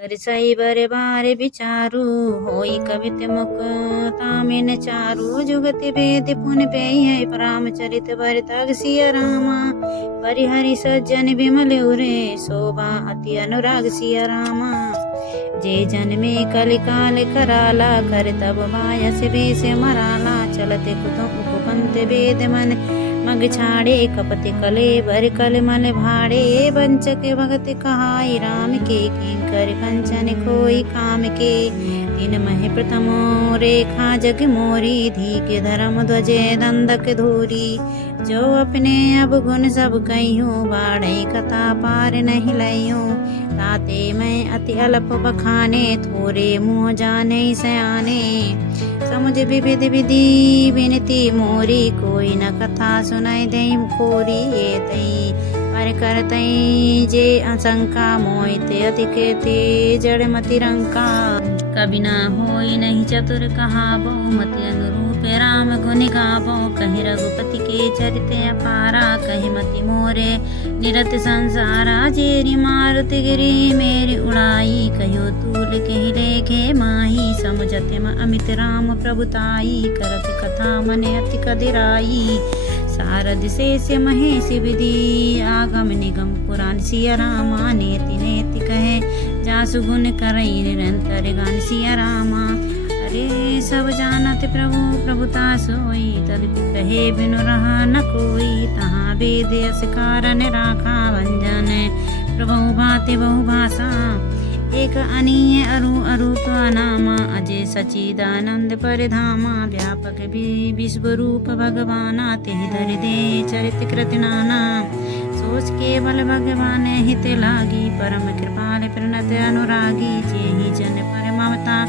बरसई बर बार विचारू होई कवित मुख तामिन चारू जुगति वेद पुन पेय है रामचरित बर तग सिया रामा परिहरि सज्जन विमल उरे शोभा अति अनुराग सिया रामा जे जन में कलिकाल कराला कर तब बायस बेस मराला चलते कुतुम उपपंत वेद मन मग छाड़े कपति कले बर कल मल भाड़े बंचक भगत कहाई राम के किंकर कंचन खोई काम के तीन मह प्रथमो रेखा जग मोरी धी के धर्म ध्वजे दंडक धूरी जो अपने अब गुण सब कहियो बाढ़े कथा पार नहीं लइयो ताते मैं अति अल्प बखाने थोरे मुँह जाने सयाने समुझ विविध विधि विनती मोरी कोई न कथा सुनाई दई कोरी ये तई पर करतई जे आशंका मोहिते अधिक ते जड़ मति रंका कभी ना होई नहीं चतुर कहाबो मति अनुरूप राम गुण गावो कहीं रघुपति के चरित अपारा कहीं मति मोरे निरत संसारा जेरी मारुति गिरी मेरी उड़ाई कहो तूल कही लेखे माही समुझत अमित राम प्रभुताई करत कथा मने अति कदिराई सारद शेष महेश विधि आगम निगम पुराण सिया रामा नेति नेति कहे जासु गुण करई निरंतर गान सिया रामा अरे सब जानत प्रभु प्रभुता सोई तद कहे बिनु रहा न कोई तहाँ वेद अस कारण राखा भंजन प्रभु भाते बहु भाषा एक अनीय अरु अरूप नामा अजय सचिदानंद परिधामा व्यापक भी विश्व रूप भगवाना तेहि धरि दे चरित कृति नाना सोच केवल भगवान हित लागी परम कृपाल प्रणत अनुरागी जेहि जन परमवता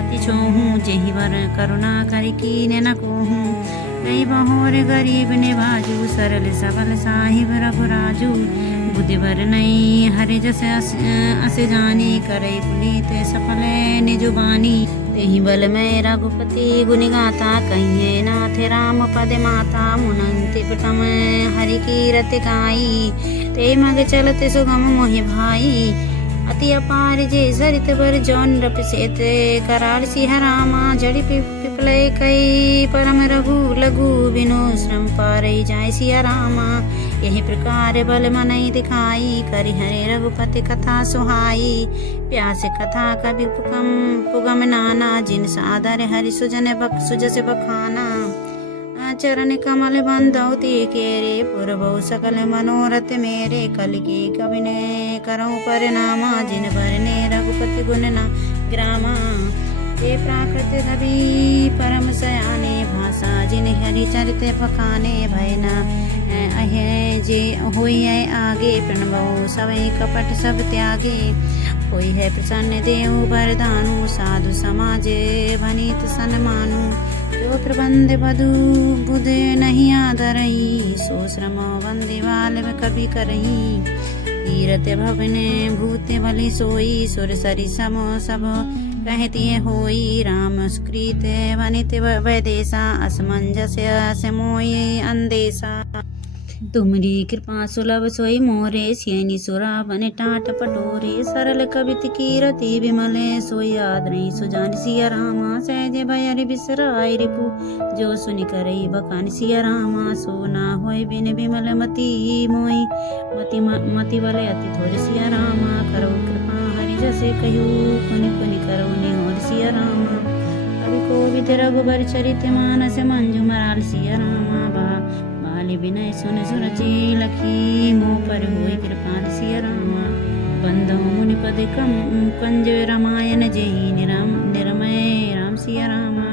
अति छोहूँ जेहि वर करुणा करि कीन न कोहूँ कई बहोर गरीब निवाजू सरल सबल साहिब रघुराजू बुद्धिवर नहीं हरि जस अस जानी करे पुनीत सफल निजुबानी तेहि बल में रघुपति गुनि गाता कहिए नाथ राम पद माता मुनंति प्रथम हरि कीरति गाई ते मग चलत सुगम मोहि भाई अति अपार जे सरित बर जौन रप सेत करार सिंह रामा जड़ि पिपलय कई परम रघु लघु बिनु श्रम पारई जाय सिया रामा यही प्रकार बल मनई दिखाई करि हरे रघुपति कथा सुहाई प्यास कथा कवि पुगम नाना जिन सादर हरि सुजन बक सुजस बखाना चरण कमल बंदौती केरे पुरबौ सकल मनोरथ मेरे कल की कवि ने करऊँ परिणामा जिन भरने रघुपति गुण न ग्रामा ये प्राकृत कवि परम सयाने भाषा जिन हरि चरित फकाने भयना अहे जे हुई है आगे प्रणबौ सवै कपट सब त्यागे कोई है प्रसन्न देव वरदानु साधु समाजे भनीत सन्मानु जो प्रबंध बधु बुध नहीं आदरही सो श्रम बंदीवाल कभी करही तीरथ भवन भूत बलि सोई सुर सरि सम सब कहती होई राम सुकृत वनित वैदेशा असमंजस्य मोई अंदेशा तुमरी कृपा सुलभ सोई मोरे सियनि सुरा बने टाट पटोरे सरल कवित कीरति विमले सोई आदरई सुजान सिया रामा सहज भयर बिसराय रिपु जो सुनि करई बखान सिया रामा सोना होय बिन विमल मति मोई मति बले अति थोर सिया रामा करो कृपा हरि जसे कहू पुनि पुनि करो निहोर सिया रामा कवि कोविद रघुबर चरित मानस मंजु मराल सिया रामा बाली विनय सुन सुरचि लखी मोह पर हुई कृपाल सिया रामा बंदो मुनि पद कंज रामायण जेहि निरमय राम सिया रामा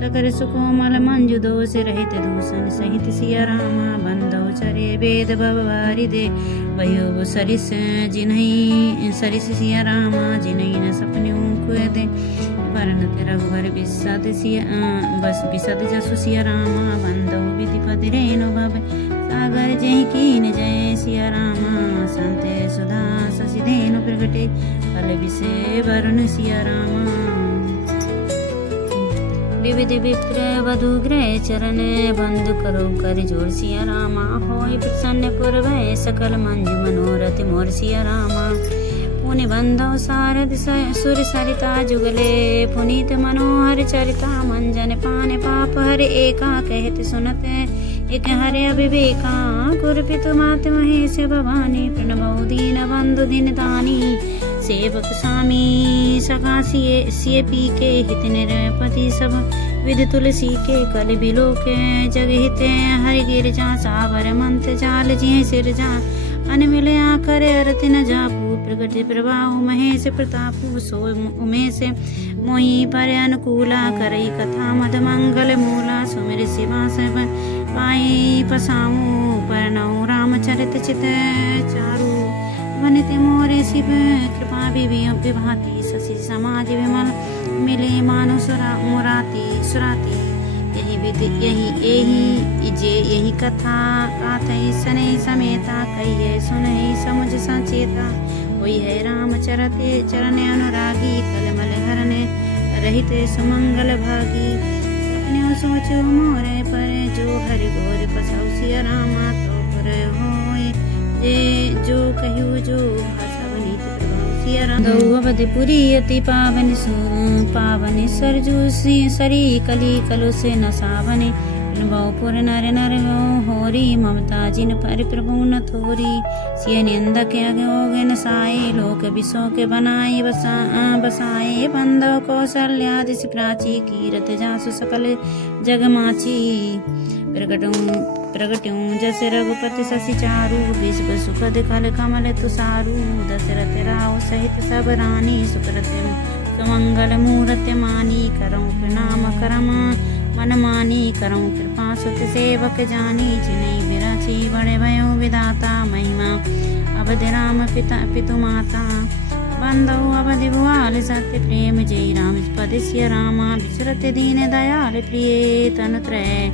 सकर सुकोमल मंजु दोष रहित दूषण सहित सिया रामा बंदो चरे वेद भववारि दे वयो सरिस जिन्हि सरिस सिया रामा जिन्हि न सपने कुए दे वरनत रघुवर विसद सिया बस विसद जसु सिया रामा बंदो विधि पद रेणु भव सागर जय कीन जय सिया रामा संते सुधा शशि धेनु प्रगटे फल विषय वरुण सिया रामा विविध विप्र वधु ग्रह चरण बंधु करो कर जोड़ सिया रामा होय प्रसन्न पुर भय सकल मंजु मनोरथ मोर सिया रामा पुनि बंधो सारद सुर सरिता जुगले पुनीत मनोहर चरिता मंजन पाने पाप हरे एका कहते सुनते एक हरे अभिवेका कुरपितु मात महेश भवानी प्रणबौ दीन बंधु दिन दानी सेवक स्वामी सखा सिय पी के हित निरपति सब विध तुलसी के कल बिलो के जग हित हरि गिरजा सावर मंत जाल जिय सिर जा अन मिले आकर अरति न जापू प्रगट प्रभाव महेश प्रतापु सो उमेश मोहि पर अनुकूला करई कथा मद मंगल मूला सुमिर शिवा सब पाई पसाऊ परनऊ रामचरित चित चारु वनित मोरे शिव कृपा विभाति शशि समाज विमल मिले मानो मुराती सुराती यही विधि यही कथा काथई सने समेता कहिए सुनई समुझ सचेता कोई है रामचरते चरण अनुरागी तलमल हरने रहिते सुमंगल भागी सपने सोचो मोरे पर जो हरि घोर पसौ सिया रामा तो पर होए जे जो कहू जो भाषा बनीत प्रभाव सिया राम गौ अवधपुरी अति पावनि सरजू सरी कली कलो से न सावने पुर नर नर होरी ममता जिन परिप्रभु न थोरी सिय निंदक अगोगे न साए लोक विसो के बनाए बसाए बंधव कौशल्यादि प्राची कीरत जासु सकल जगमाची प्रगट्यूं जस रघुपति शशि चारु विश्व सुखद कल कमल तुषारु दशरथ राव सहित सब रानी सुकृत सुमंगल मूर्ति मानी करऊं प्रणाम करम मन मानी करऊं कृपा सुत सेवक जानी जिनई बिरची बड़े भयो विधाता महिमा अवध राम पितु माता बंदौ अवधि भुआल सत्य प्रेम जय राम पद सिय रामा विचरत दीन दयाल प्रिय तनु त्रय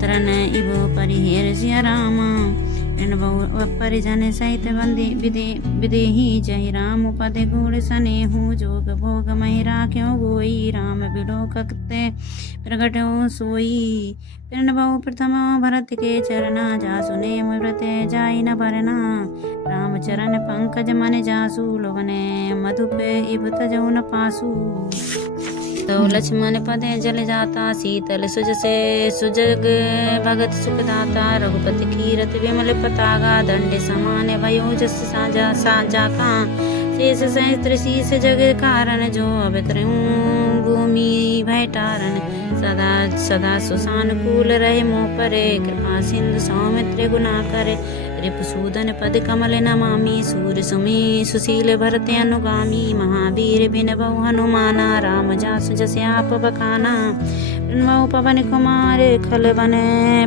तरन इव परिहेर सिय रामा परिजन सहित बंदी विदेही जय राम पद गुण सनेहु जोग भोग महि राख्यो गोई राम बिलो कते प्रगटो सोई प्रणबौ प्रथम भरत के चरना जासु ने व्रत जाई न भरना राम चरण पंकज मन जासु लोगने मधुप इव तजौ न पासु तो लक्ष्मण पदे जल जाता शीतल सुज से सुजग भगत सुखदाता रघुपति कीरत विमल पतागा दंड समान भयो जस साजा का शेष सहस्त्र शीस जग कारण जो अवतरूं भूमि भैटारन सदा सदा सुसानुकूल रहे मोह परे कृपा सिंधु सौमित्र गुना करे रिपुसूदन पद कमल नमामि सूर सुमी सुशील भरत अनुगामी महावीर बिन बहु हनुमाना राम जासु जसे आप बखाना प्रणवौ पवन कुमार खल बन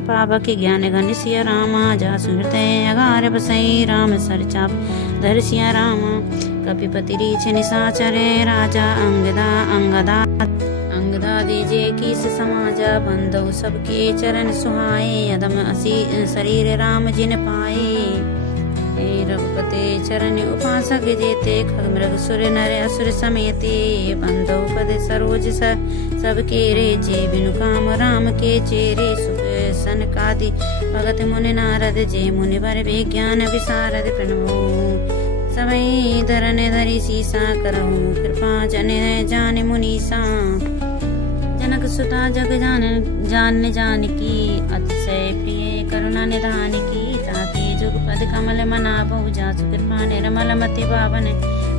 पावक ज्ञान घन सिय रामा जासु हृदय अगार बसई राम सर चाप धर सिय रामा कपिपति रीछ निशाचरे राजा अंगदा दीजे किस समाजा बंधु सबके चरण सुहाए अदम असी शरीर राम जिन पाए रघुपते चरण उपासक जेते खग मृग सुर नर असुर समेते बंधु पद सरोज सबके रे जे बिनु काम राम के चेरे सुख सनकादि भगत मुनि नारद जे मुनि वर विज्ञान विशारद प्रणवो सबई धरन धरि सीसा करहूँ कृपा जान मुनीसा जनक सुता जग जान की अतिशय प्रिय करुणा निधान की ताकि जुग पद कमल मना बहु जासु कृपा निर्मल मति पावन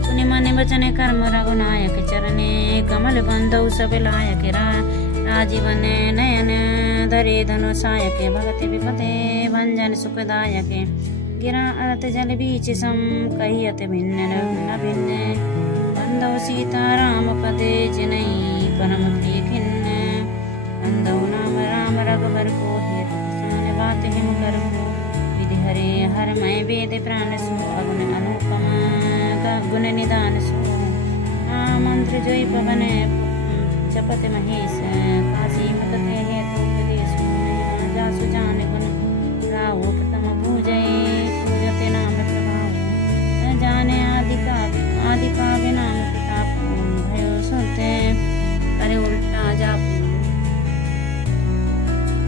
सुनि मन वचन कर्म रघुनायक चरणे कमल बंधु सब लायक राजीवन नयन धरे धनु सायक भगति विपते भंजन सुखदायक गिरा अरत जल बीच सम कहियत भिन्न न भिन्न बंधु सीता राम पदे जिनई परम प्रिय खिन्न बंधु नाम राम रघुवर को हेत किसान बात हिम कर को विधि हरे हर मय वेद प्राण सु अगुण अनुपम गुण निदान सु मंत्र जोई पवन जपत महेश काशी मत ते हेतु उपदेश जासु जान गुण राव प्रथम पूजय पूजते नाम प्रभाव न जाने आदि काव्य नाम प्रताप भयो सुनते करे उल्टा जापू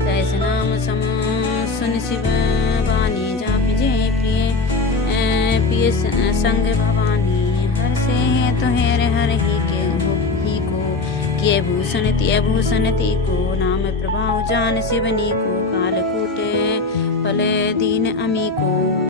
सहस नाम सम सुन शिव वाणी जाप जय प्रिय संग भवानी ये भूषण तीको नाम प्रभाव जान शिवनी को कालकूट फल दीन अमी को